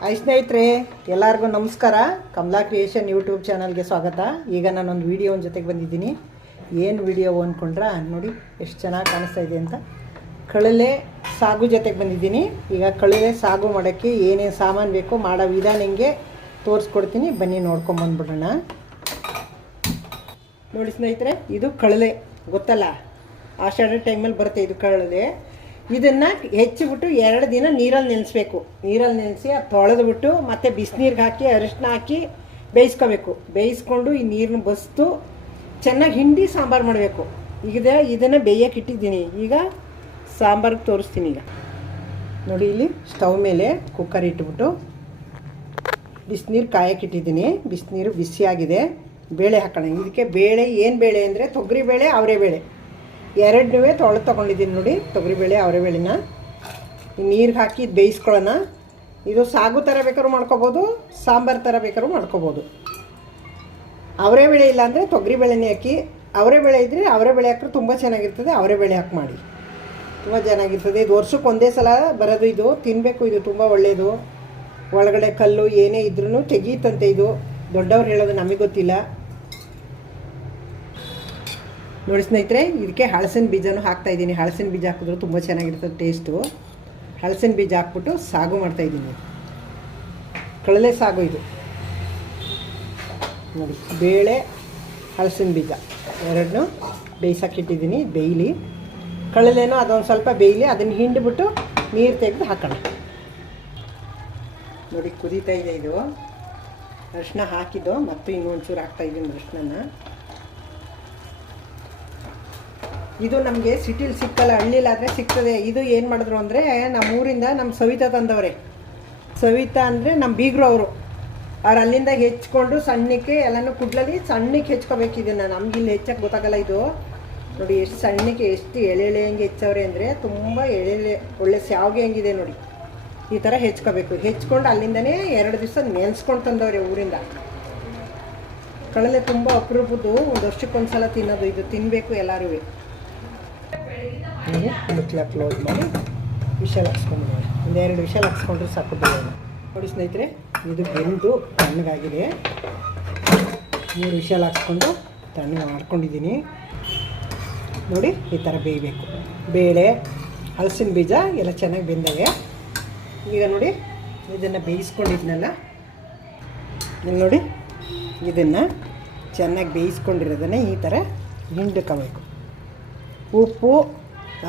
Hi ಸ್ನೇಹಿತರೆ, ಎಲ್ಲರಿಗೂ ನಮಸ್ಕಾರ. ಕಮಲಾ ಕ್ರಿಯೇಷನ್ ಯೂಟ್ಯೂಬ್ ಚಾನಲ್ಗೆ ಸ್ವಾಗತ. ಈಗ ನಾನೊಂದು ವಿಡಿಯೋ ಜೊತೆಗೆ ಬಂದಿದ್ದೀನಿ. ಏನು ವಿಡಿಯೋ ಅಂದ್ಕೊಂಡ್ರ ನೋಡಿ ಎಷ್ಟು ಚೆನ್ನಾಗಿ ಕಾಣಿಸ್ತಾ ಇದೆ ಅಂತ. ಕಳಲೆ ಸಾಗು ಜೊತೆಗೆ ಬಂದಿದ್ದೀನಿ. ಈಗ ಕಳಲೆ ಸಾಗು ಮಾಡೋಕ್ಕೆ ಏನೇನು ಸಾಮಾನು ಬೇಕೋ ಮಾಡೋ ವಿಧಾನ ಹೆಂಗೆ ತೋರಿಸ್ಕೊಡ್ತೀನಿ. ಬನ್ನಿ ನೋಡ್ಕೊಂಬಂದ್ಬಿಡೋಣ ನೋಡಿ ಸ್ನೇಹಿತರೆ, ಇದು ಕಳಲೆ. ಗೊತ್ತಲ್ಲ? ಆಷಾಢ ಟೈಮಲ್ಲಿ ಬರುತ್ತೆ ಇದು ಕಳಲೆ. ಇದನ್ನು ಹೆಚ್ಚಿಬಿಟ್ಟು ಎರಡು ದಿನ ನೀರಲ್ಲಿ ನೆನೆಸ್ಬೇಕು. ನೀರಲ್ಲಿ ನೆನೆಸಿ ಅದು ತೊಳೆದ್ಬಿಟ್ಟು ಮತ್ತೆ ಬಿಸಿನೀರಿಗೆ ಹಾಕಿ ಅರಿಶಿನ ಹಾಕಿ ಬೇಯಿಸ್ಕೋಬೇಕು. ಬೇಯಿಸ್ಕೊಂಡು ಈ ನೀರನ್ನ ಬಸ್ತು ಚೆನ್ನಾಗಿ ಹಿಂಡಿ ಸಾಂಬಾರು ಮಾಡಬೇಕು. ಈಗ ಇದನ್ನು ಬೇಯಕ್ಕೆ ಇಟ್ಟಿದ್ದೀನಿ. ಈಗ ಸಾಂಬಾರಿಗೆ ತೋರಿಸ್ತೀನಿ ಈಗ. ನೋಡಿ ಇಲ್ಲಿ ಸ್ಟವ್ ಮೇಲೆ ಕುಕ್ಕರ್ ಇಟ್ಬಿಟ್ಟು ಬಿಸಿನೀರು ಕಾಯಕ್ಕೆ ಇಟ್ಟಿದ್ದೀನಿ. ಬಿಸಿನೀರು ಬಿಸಿಯಾಗಿದೆ. ಬೇಳೆ ಹಾಕೋಣ. ಇದಕ್ಕೆ ಬೇಳೆ ಏನು ಬೇಳೆ ಅಂದರೆ ತೊಗರಿ ಬೇಳೆ, ಅವರೇ ಅವರೆಬೇಳೆ ಎರಡನ್ನೂ ತೊಳೆದು ತೊಗೊಂಡಿದ್ದೀನಿ ನೋಡಿ, ತೊಗರಿಬೇಳೆ, ಅವರೆಬೇಳೆನ. ಬೇಳೆನ ನೀರಿಗೆ ಹಾಕಿ ಬೇಯಿಸ್ಕೊಳ್ಳೋಣ. ಇದು ಸಾಗು ಥರ ಬೇಕಾದ್ರೂ ಮಾಡ್ಕೊಬೋದು, ಸಾಂಬಾರು ಥರ ಬೇಕಾದ್ರೂ ಮಾಡ್ಕೊಬೋದು. ಅವರೆಬೇಳೆ ಇಲ್ಲ ಅಂದರೆ ತೊಗರಿಬೇಳೆನೇ ಹಾಕಿ. ಅವರೆಬೇಳೆ ಇದ್ದರೆ ಅವರೆಬೇಳೆ ಹಾಕಿದ್ರೆ ತುಂಬ ಚೆನ್ನಾಗಿರ್ತದೆ, ಅವರೆಬೇಳೆ ಹಾಕಿ ಮಾಡಿ. ತುಂಬ ಚೆನ್ನಾಗಿರ್ತದೆ. ಇದು ವರ್ಷಕ್ಕೆ ಒಂದೇ ಸಲ ಬರೋದು ಇದು. ತಿನ್ನಬೇಕು ಇದು ತುಂಬ ಒಳ್ಳೆಯದು ಒಳಗಡೆ ಕಲ್ಲು ಏನೇ ಇದ್ರೂ ತೆಗೀತಂತೆ ಇದು. ದೊಡ್ಡವ್ರು ಹೇಳೋದು ನಮಗೆ ಗೊತ್ತಿಲ್ಲ. ನೋಡಿ ಸ್ನೇಹಿತರೆ, ಇದಕ್ಕೆ ಹಳಸಿನ ಬೀಜನೂ ಹಾಕ್ತಾ ಇದ್ದೀನಿ. ಹಳಸಿನ ಬೀಜ ಹಾಕಿದ್ರು ತುಂಬ ಚೆನ್ನಾಗಿರ್ತದೆ ಟೇಸ್ಟು ಹಳಸಿನ ಬೀಜ ಹಾಕ್ಬಿಟ್ಟು ಸಾಗು ಮಾಡ್ತಾಯಿದ್ದೀನಿ ಕಳಲೆ ಸಾಗು ಇದು. ನೋಡಿ, ಬೇಳೆ, ಹಳಸಿನ ಬೀಜ. ಎರಡನ್ನೂ ಬೇಯಿಸೋಕ್ಕಿಟ್ಟಿದ್ದೀನಿ ಬೇಯಲಿ. ಕಳಲೆನೂ ಅದೊಂದು ಸ್ವಲ್ಪ ಬೇಯಲಿ, ಅದನ್ನು ಹಿಂಡಿಬಿಟ್ಟು ನೀರು ತೆಗೆದು ಹಾಕೋಣ. ನೋಡಿ, ಕುದೀತಾ ಇದೆ ಇದು. ಅರಿಶಿನ ಹಾಕಿದ್ದು, ಮತ್ತು ಇನ್ನೊಂಚೂರು ಹಾಕ್ತಾಯಿದ್ದೀನಿ ಅರಿಶಿನ ಇದು ನಮಗೆ ಸಿಟಿಲಿ ಸಿಕ್ಕಲ್ಲ ಹಳ್ಳಿಲಾದರೆ ಸಿಗ್ತದೆ. ಇದು ಏನು ಮಾಡಿದ್ರು ಅಂದರೆ, ನಮ್ಮ ಊರಿಂದ ನಮ್ಮ ಸವಿತಾ ತಂದವರೇ. ಸವಿತಾ ಅಂದರೆ ನಮ್ಮ ಬೀಗರು ಅವರು. ಅವ್ರು ಅಲ್ಲಿಂದ ಹೆಚ್ಕೊಂಡು ಸಣ್ಣಕ್ಕೆ ಎಲ್ಲನೂ ಕುಡ್ಲಲ್ಲಿ ಸಣ್ಣಕ್ಕೆ ಹೆಚ್ಕೋಬೇಕು ಇದನ್ನು. ನಮ್ಗೆ ಇಲ್ಲಿ ಹೆಚ್ಚಕ್ಕೆ ಗೊತ್ತಾಗಲ್ಲ ಇದು. ನೋಡಿ, ಎಷ್ಟು ಸಣ್ಣಕ್ಕೆ ಎಷ್ಟು ಎಳೆ ಹಂಗೆ ಹೆಚ್ಚವ್ರೆ ಅಂದರೆ ತುಂಬ ಎಳೆ ಒಳ್ಳೆ ಸ್ಯಾವ್ಗೆ ಹೆಂಗಿದೆ ನೋಡಿ. ಈ ಥರ ಹೆಚ್ಕೋಬೇಕು. ಹೆಚ್ಕೊಂಡು ಅಲ್ಲಿಂದನೇ ಎರಡು ದಿವಸ ನೆನೆಸ್ಕೊಂಡು ತಂದವ್ರೆ ಊರಿಂದ. ಕಳಲೆ ತುಂಬ ಅಪರೂಪದ್ದು. ಒಂದು ವರ್ಷಕ್ಕೊಂದು ಸಲ ತಿನ್ನೋದು. ಇದು ತಿನ್ನಬೇಕು ಎಲ್ಲರೂ ಹೀಗೆ ಮುಚ್ಚಲ ಕ್ಲೋಸ್ ಮಾಡಿ ವಿಷಲ್ ಹಾಕ್ಸ್ಕೊಂಡ್ಬಿಡೋಣ ಒಂದೆರಡು ವಿಷಲ್ ಹಾಕ್ಸ್ಕೊಂಡ್ರೆ ಸಾಕು ಬೇಡ. ನೋಡಿ ಸ್ನೇಹಿತರೆ, ಇದು ಬೆಂದು ತಣ್ಣಗಾಗಿದೆ. ಮೂರು ವಿಷಲ್ ಹಾಕ್ಸ್ಕೊಂಡು ತಣ್ಣಗೆ ಮಾಡ್ಕೊಂಡಿದ್ದೀನಿ. ನೋಡಿ, ಈ ಥರ ಬೇಯಬೇಕು. ಬೇಳೆ, ಹಲಸಿನ ಬೀಜ ಎಲ್ಲ ಚೆನ್ನಾಗಿ ಬೆಂದವೆ ಈಗ ನೋಡಿ, ಇದನ್ನು ಬೇಯಿಸ್ಕೊಂಡಿದ್ನಲ್ಲ? ಇಲ್ಲಿ ನೋಡಿ, ಇದನ್ನು ಚೆನ್ನಾಗಿ ಬೇಯಿಸ್ಕೊಂಡಿರೋದನ್ನೇ ಈ ಥರ ಹಿಂಡ್ಕೋಬೇಕು. ಉಪ್ಪು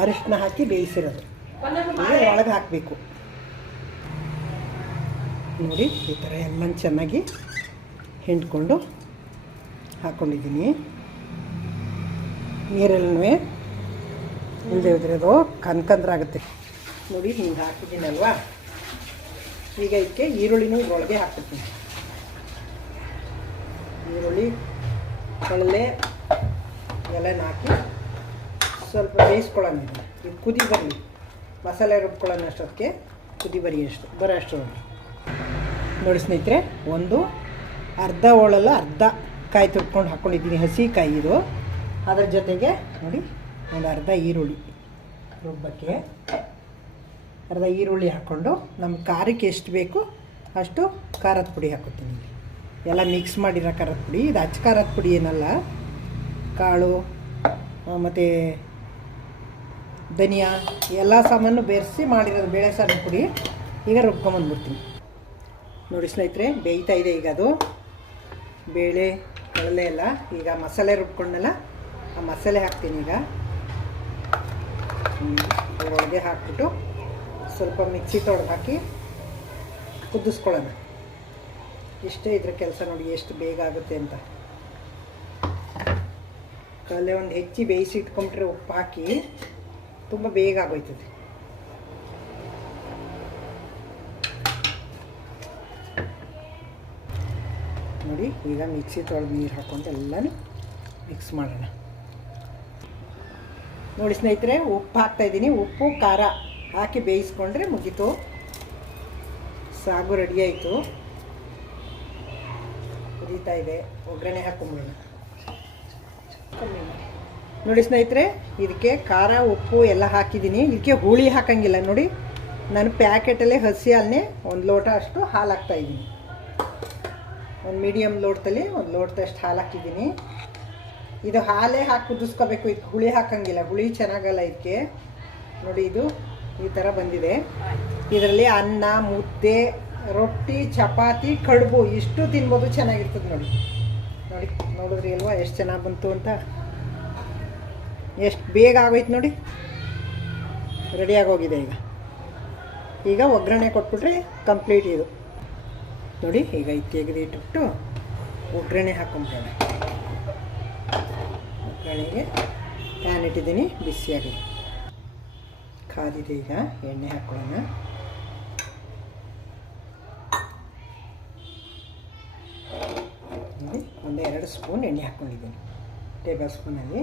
ಅರಿಶಿನ ಹಾಕಿ ಬೇಯಿಸಿರೋದು. ನೀರು ಒಳಗೆ ಹಾಕಬೇಕು. ನೋಡಿ, ಈ ಥರ ಎಲ್ಲ ಚೆನ್ನಾಗಿ ಹಿಂಡ್ಕೊಂಡು ಹಾಕ್ಕೊಂಡಿದ್ದೀನಿ ನೀರಲ್ಲೂ ಇಲ್ಲದೆ ಇದ್ರೆ ಅದು ಕನ್ಕಂದ್ರ ಆಗುತ್ತೆ. ನೋಡಿ ಹಿಂಗೆ ಹಾಕಿದ್ದೀನಲ್ವಾ? ಈಗ ಇದಕ್ಕೆ ಈರುಳ್ಳಿನೂ ಒಳಗೆ ಹಾಕ್ತೀನಿ ಈರುಳ್ಳಿ, ಕಡಲೆ ಎಲ್ಲ ಹಾಕಿ ಸ್ವಲ್ಪ ಬೇಯಿಸ್ಕೊಳ್ಳೋಣ. ಇದು ಕುದಿ ಬರಲಿ ಮಸಾಲೆ ರುಬ್ಕೊಳ್ಳೋಣ ಅಷ್ಟೊತ್ತಿಗೆ. ಕುದಿ ಬರಿ ಅಷ್ಟು, ಬರೋ ಅಷ್ಟು ನೋಡಿ ಸ್ನೇಹಿತರೆ, ಒಂದು ಅರ್ಧ ಹೋಳಲ್ಲ ಅರ್ಧ ಕಾಯಿ ತುರ್ಕೊಂಡು ಹಾಕ್ಕೊಂಡಿದ್ದೀನಿ ಹಸಿ ಕಾಯಿ ಇದು. ಅದರ ಜೊತೆಗೆ ನೋಡಿ, ಒಂದು ಅರ್ಧ ಈರುಳ್ಳಿ ರುಬ್ಬಕ್ಕೆ. ಅರ್ಧ ಈರುಳ್ಳಿ ಹಾಕ್ಕೊಂಡು ನಮ್ಮ ಖಾರಕ್ಕೆ ಎಷ್ಟು ಬೇಕು ಅಷ್ಟು ಖಾರದ ಪುಡಿ ಹಾಕೋತೀನಿ ಎಲ್ಲ ಮಿಕ್ಸ್ ಮಾಡಿರೋ ಖಾರದ ಪುಡಿ. ಇದು ಅಚ್ಚ ಖಾರದ ಪುಡಿ ಏನಲ್ಲ. ಕಾಳು ಮತ್ತು ಧನಿಯಾ ಎಲ್ಲ ಸಾಮಾನು ಬೆರೆಸಿ ಮಾಡಿರೋದು ಬೇಳೆ ಸಾರಿನ ಪುಡಿ. ಈಗ ರುಬ್ಕೊಂಬಂದ್ಬಿಡ್ತೀನಿ ನೋಡಿ ಸ್ನೇಹಿತರೆ, ಬೇಯ್ತಾ ಇದೆ ಈಗ ಅದು. ಬೇಳೆ, ಕಡಲೆ ಎಲ್ಲ ಈಗ ಮಸಾಲೆ ರುಬ್ಕೊಂಡಲ್ಲ ಆ ಮಸಾಲೆ ಹಾಕ್ತೀನಿ ಈಗ. ಒಳಗೆ ಹಾಕ್ಬಿಟ್ಟು ಸ್ವಲ್ಪ ಮಿಕ್ಸಿ ತೊಳೆದು ಹಾಕಿ ಕುದಿಸ್ಕೊಳ್ಳೋಣ. ಇಷ್ಟೇ ಇದ್ರ ಕೆಲಸ ನೋಡಿ ಎಷ್ಟು ಬೇಗ ಆಗುತ್ತೆ ಅಂತ. ಕಲೆ ಒಂದು ಹೆಚ್ಚಿ ಬೇಯಿಸಿ ಇಟ್ಕೊಂಬಿಟ್ರೆ ಉಪ್ಪು ಹಾಕಿ ತುಂಬ ಬೇಗ ಆಗೋಯ್ತದೆ. ನೋಡಿ, ಈಗ ಮಿಕ್ಸಿ ತೊಳೆದು ನೀರು ಹಾಕ್ಕೊಂಡು ಎಲ್ಲನೂ ಮಿಕ್ಸ್ ಮಾಡೋಣ. ನೋಡಿ ಸ್ನೇಹಿತರೆ, ಉಪ್ಪು ಹಾಕ್ತಾಯಿದ್ದೀನಿ ಉಪ್ಪು, ಖಾರ ಹಾಕಿ ಬೇಯಿಸ್ಕೊಂಡ್ರೆ ಮುಗೀತು. ಸಾಗು ರೆಡಿ ಆಯಿತು. ಕುದೀತಾ ಇದೆ. ಒಗ್ಗರಣೆ ಹಾಕೊಂಬಿಡೋಣ ನೋಡಿ ಸ್ನೇಹಿತರೆ, ಇದಕ್ಕೆ ಖಾರ, ಉಪ್ಪು ಎಲ್ಲ ಹಾಕಿದ್ದೀನಿ. ಇದಕ್ಕೆ ಹುಳಿ ಹಾಕಂಗಿಲ್ಲ ನೋಡಿ. ನಾನು ಪ್ಯಾಕೆಟಲ್ಲೇ ಹಸಿ ಹಾಲನ್ನೇ ಒಂದು ಲೋಟ ಅಷ್ಟು ಹಾಲು ಹಾಕ್ತಾಯಿದ್ದೀನಿ ಒಂದು ಮೀಡಿಯಮ್ ಲೋಟದಲ್ಲಿ ಒಂದು ಲೋಟದಷ್ಟು ಹಾಲು ಹಾಕಿದ್ದೀನಿ. ಇದು ಹಾಲೇ ಹಾಕಿ ಕುದಿಸ್ಕೋಬೇಕು. ಇದಕ್ಕೆ ಹುಳಿ ಹಾಕಂಗಿಲ್ಲ. ಹುಳಿ ಚೆನ್ನಾಗಲ್ಲ ಇದಕ್ಕೆ. ನೋಡಿ ಇದು ಈ ಥರ ಬಂದಿದೆ. ಇದರಲ್ಲಿ ಅನ್ನ, ಮುದ್ದೆ, ರೊಟ್ಟಿ, ಚಪಾತಿ, ಕಡುಬು ಇಷ್ಟು ತಿನ್ಬೋದು ಚೆನ್ನಾಗಿರ್ತದೆ ನೋಡಿ. ನೋಡಿ, ನೋಡಿದ್ರಿ ಅಲ್ವಾ? ಎಷ್ಟು ಚೆನ್ನಾಗಿ ಬಂತು ಅಂತ? ಎಷ್ಟು ಬೇಗ ಆಗೋಯ್ತು ನೋಡಿ. ರೆಡಿಯಾಗಿ ಹೋಗಿದೆ ಈಗ. ಈಗ ಒಗ್ಗರಣೆ ಕೊಟ್ಬಿಟ್ರೆ ಕಂಪ್ಲೀಟ್ ಇದು. ನೋಡಿ, ಈಗ ಇದು ತೆಗೆದಿಟ್ಬಿಟ್ಟು ಒಗ್ಗರಣೆ ಹಾಕೊಂಬಿಡೋಣ ಒಗ್ಗರಣೆಗೆ ಪ್ಯಾನ್ ಇಟ್ಟಿದ್ದೀನಿ, ಬಿಸಿಯಾಗಿ. ಕಾದಿದೆ ಈಗ, ಎಣ್ಣೆ ಹಾಕೊಳ್ಳೋಣ. ಒಂದು ಎರಡು ಸ್ಪೂನ್ ಎಣ್ಣೆ ಹಾಕ್ಕೊಂಡಿದ್ದೀನಿ ಟೇಬಲ್ ಸ್ಪೂನಲ್ಲಿ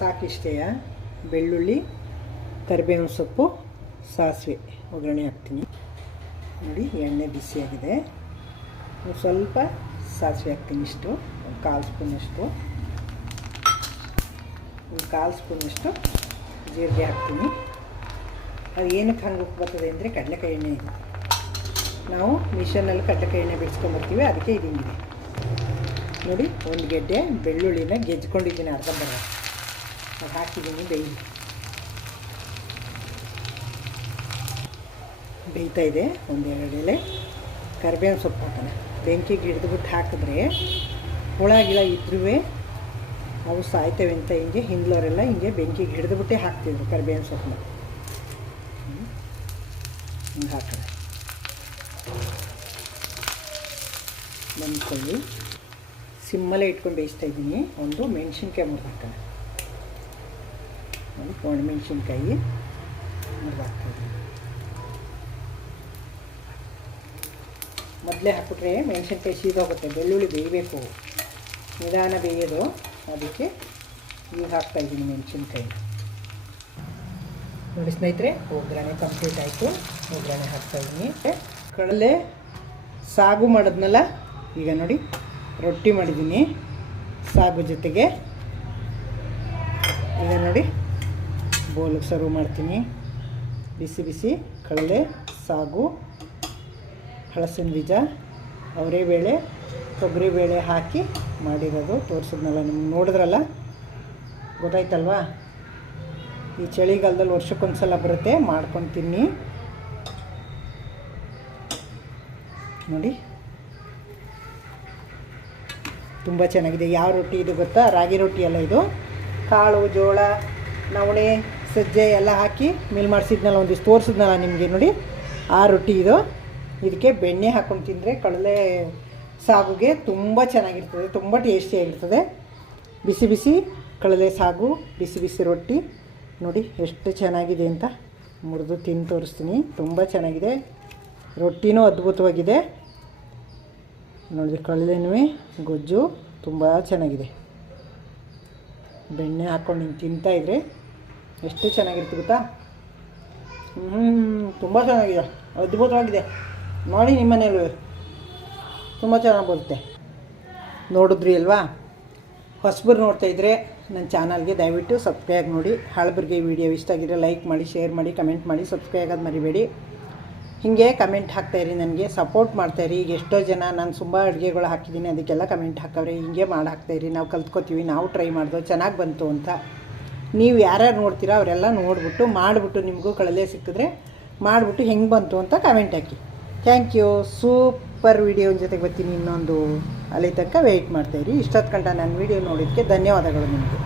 ಸಾಕಿಷ್ಟೆಯ ಬೆಳ್ಳುಳ್ಳಿ, ಕರಿಬೇವಿನ ಸೊಪ್ಪು, ಸಾಸಿವೆ. ಒಗ್ಗರಣೆ ಹಾಕ್ತೀನಿ. ನೋಡಿ, ಎಣ್ಣೆ ಬಿಸಿಯಾಗಿದೆ. ಸ್ವಲ್ಪ ಸಾಸಿವೆ ಹಾಕ್ತೀನಿ ಇಷ್ಟು. ಒಂದು ಕಾಲು ಸ್ಪೂನಷ್ಟು. ಒಂದು ಕಾಲು ಸ್ಪೂನಷ್ಟು ಜೀರಿಗೆ ಹಾಕ್ತೀನಿ. ಅದು ಏನಕ್ಕೆ ಹಂಗೆ ಬರ್ತದೆ ಅಂದರೆ ಕಡಲೆಕಾಯಿ ಎಣ್ಣೆ ಇದೆ. ನಾವು ಮಿಷನಲ್ಲಿ ಕಡಲೆಕಾಯಿ ಎಣ್ಣೆ ಬಿಡಿಸ್ಕೊಂಬರ್ತೀವಿ, ಅದಕ್ಕೆ ಇದು ಹಿಂಗಿದೆ. ನೋಡಿ, ಒಂದು ಗೆಡ್ಡೆ ಬೆಳ್ಳುಳ್ಳಿನ ಗೆಜ್ಕೊಂಡಿದ್ದೀನಿ ಅರ್ಧ ಬರ ಅದು ಹಾಕಿದ್ದೀನಿ ಬೇಯಿ ಬೇಯ್ತಾ ಇದೆ ಒಂದೆರಡು ಎಲೆ. ಕರಿಬೇವಿನ ಸೊಪ್ಪು ಹಾಕೋಣ. ಬೆಂಕಿಗೆ ಹಿಡಿದ್ಬಿಟ್ಟು ಹಾಕಿದ್ರೆ ಹುಳ, ಗಿಳ ಇದ್ರೂ ಅವು ಸಾಯ್ತವೆ ಅಂತ ಹಿಂಗೆ ಹಿಂದ್ಲವರೆಲ್ಲ ಹಿಂಗೆ ಬೆಂಕಿಗೆ ಹಿಡಿದ್ಬಿಟ್ಟೆ ಹಾಕ್ತಿದ್ರು ಕರಿಬೇವಿನ ಸೊಪ್ಪನ್ನ. ಹಿಂಗೆ ಹಾಕೋಣ ಬಂದ್ಕೊಳ್ಳಿ. ಸಿಮ್ಮಲ್ಲೇ ಇಟ್ಕೊಂಡು ಬೇಯಿಸ್ತಾ ಇದ್ದೀನಿ. ಒಂದು ಮೆಣಸಿನ್ಕಾಯಿ ಮುರಿದು ಹಾಕೋಣ. ಒಂದು ಒಣ ಮೆಣಸಿನ್ಕಾಯಿ ಮುರಿದು ಹಾಕ್ತಾ ಇದ್ದೀನಿ ಮೊದಲೇ ಹಾಕ್ಬಿಟ್ರೆ ಮೆಣಸಿನ್ಕಾಯಿ ಸೀದೋಗುತ್ತೆ, ಬೆಳ್ಳುಳ್ಳಿ ಬೇಯಬೇಕು. ನಿಧಾನ ಬೇಯೋದು. ಅದಕ್ಕೆ ಈಗ ಹಾಕ್ತಾಯಿದ್ದೀನಿ ಮೆಣಸಿನ್ಕಾಯಿ. ನೋಡಿ ಸ್ನೇಹಿತರೆ ಒಗ್ಗರಣೆ ಕಂಪ್ಲೀಟ್ ಆಯಿತು. ಒಗ್ಗರಣೆ ಹಾಕ್ತಾಯಿದ್ದೀನಿ ಕಡಲೆ ಸಾಗು ಮಾಡಿದ್ನಲ್ಲ, ಈಗ ನೋಡಿ ರೊಟ್ಟಿ ಮಾಡಿದ್ದೀನಿ ಸಾಗು ಜೊತೆಗೆ. ಈಗ ನೋಡಿ ಬೋಲಿಗೆ ಸರ್ವ್ ಮಾಡ್ತೀನಿ. ಬಿಸಿ ಬಿಸಿ ಕಡಲೆ, ಸಾಗು ಹಳಸಿನ ಬೀಜ, ಅವರೆಬೇಳೆ ತೊಗರಿಬೇಳೆ ಹಾಕಿ ಮಾಡಿರೋದು ತೋರಿಸಿದ್ನಲ್ಲ, ನಿಮ್ಗೆ ನೋಡಿದ್ರಲ್ಲ? ಗೊತ್ತಾಯ್ತಲ್ವಾ? ಈ ಚಳಿಗಾಲದಲ್ಲಿ ವರ್ಷಕ್ಕೊಂದು ಸಲ ಬರುತ್ತೆ ಮಾಡ್ಕೊಂಡು ತಿನ್ನಿ ನೋಡಿ. ತುಂಬ ಚೆನ್ನಾಗಿದೆ. ಯಾವ ರೊಟ್ಟಿ ಇದು ಗೊತ್ತಾ? ರಾಗಿ ರೊಟ್ಟಿ ಅಲ್ಲ ಇದು. ಕಾಳು, ಜೋಳ, ನವಣೆ. ಸಜ್ಜೆ ಎಲ್ಲ ಹಾಕಿ ಮಿಲ್ ಮಾಡಿಸಿದ್ನಲ್ಲ, ಒಂದಿಷ್ಟು ತೋರಿಸಿದ್ನಲ್ಲ ನಿಮಗೆ ನೋಡಿ. ಆ ರೊಟ್ಟಿ ಇದು. ಇದಕ್ಕೆ ಬೆಣ್ಣೆ ಹಾಕ್ಕೊಂಡು ತಿಂದರೆ ಕಡಲೆ ಸಾಗುಗೆ ತುಂಬ ಚೆನ್ನಾಗಿರ್ತದೆ, ತುಂಬ ಟೇಸ್ಟಿಯಾಗಿರ್ತದೆ ಬಿಸಿ ಬಿಸಿ ಕಡಲೆ ಸಾಗು, ಬಿಸಿ ಬಿಸಿ ರೊಟ್ಟಿ. ನೋಡಿ ಎಷ್ಟು ಚೆನ್ನಾಗಿದೆ ಅಂತ ಮುರಿದು ತಿಂದು ತೋರಿಸ್ತೀನಿ. ತುಂಬ ಚೆನ್ನಾಗಿದೆ. ರೊಟ್ಟಿನೂ ಅದ್ಭುತವಾಗಿದೆ. ನೋಡಿದ್ರೆ ಕಡಲೆನೂ ಗೊಜ್ಜು, ತುಂಬ ಚೆನ್ನಾಗಿದೆ. ಬೆಣ್ಣೆ ಹಾಕ್ಕೊಂಡು ಹಿಂಗೆ ತಿಂತಾಯಿದ್ರೆ ಎಷ್ಟು ಚೆನ್ನಾಗಿರುತ್ತೆ ಗೊತ್ತಾ? ಹ್ಞೂ ತುಂಬ ಚೆನ್ನಾಗಿದೆ. ಅದ್ಭುತವಾಗಿದೆ. ನೋಡಿ ನಿಮ್ಮ ಮನೇಲಿ ತುಂಬ ಚೆನ್ನಾಗಿ ಬರುತ್ತೆ. ನೋಡಿದ್ರಿ ಅಲ್ವಾ? ಹೊಸಬರು ನೋಡ್ತಾ ಇದ್ದರೆ ನನ್ನ ಚಾನಲ್ಗೆ ದಯವಿಟ್ಟು ಸಬ್ಸ್ಕ್ರೈಬ್ ನೋಡಿ. ಹಾಳಬರಿಗೆ ವಿಡಿಯೋ ಇಷ್ಟ ಆಗಿದ್ರೆ ಲೈಕ್ ಮಾಡಿ, ಶೇರ್ ಮಾಡಿ, ಕಮೆಂಟ್ ಮಾಡಿ. ಸಬ್ಸ್ಕ್ರೈಬ್ ಆಗೋದು ಮರಿಬೇಡಿ. ಹೀಗೆ ಕಮೆಂಟ್ ಹಾಕ್ತಾಯಿರಿ ನನಗೆ. ಸಪೋರ್ಟ್ ಮಾಡ್ತಾಯಿರಿ ಈಗ ಎಷ್ಟೋ ಜನ ನಾನು ತುಂಬ ಅಡುಗೆಗಳು ಹಾಕಿದ್ದೀನಿ. ಅದಕ್ಕೆಲ್ಲ ಕಮೆಂಟ್ ಹಾಕವ್ರೆ. ಹೀಗೆ ಮಾಡಿ ಹಾಕ್ತಾಯಿರಿ ನಾವು ಕಲ್ತ್ಕೋತೀವಿ. ನಾವು ಟ್ರೈ ಮಾಡಿದ್ವು ಚೆನ್ನಾಗಿ ಬಂತು ಅಂತ. ನೀವು ಯಾರ್ಯಾರು ನೋಡ್ತೀರಾ ಅವರೆಲ್ಲ ನೋಡಿಬಿಟ್ಟು ಮಾಡಿಬಿಟ್ಟು ನಿಮಗೂ ಕಳಲೆ ಸಿಕ್ಕಿದ್ರೆ ಮಾಡಿಬಿಟ್ಟು ಹೆಂಗೆ ಬಂತು ಅಂತ ಕಮೆಂಟ್ ಹಾಕಿ. ಥ್ಯಾಂಕ್ ಯು ಸೂಪರ್ ವಿಡಿಯೋ ಜೊತೆಗೆ ಬರ್ತೀನಿ ಇನ್ನೊಂದು ಅಲ್ಲಿ ತನಕ ವೆಯ್ಟ್ ಮಾಡ್ತಾಯಿರಿ ಇಷ್ಟೊತ್ತು ಗಂಟ ನನ್ನ ವಿಡಿಯೋ ನೋಡಿದ್ದಕ್ಕೆ ಧನ್ಯವಾದಗಳು ನಿಮಗೆ.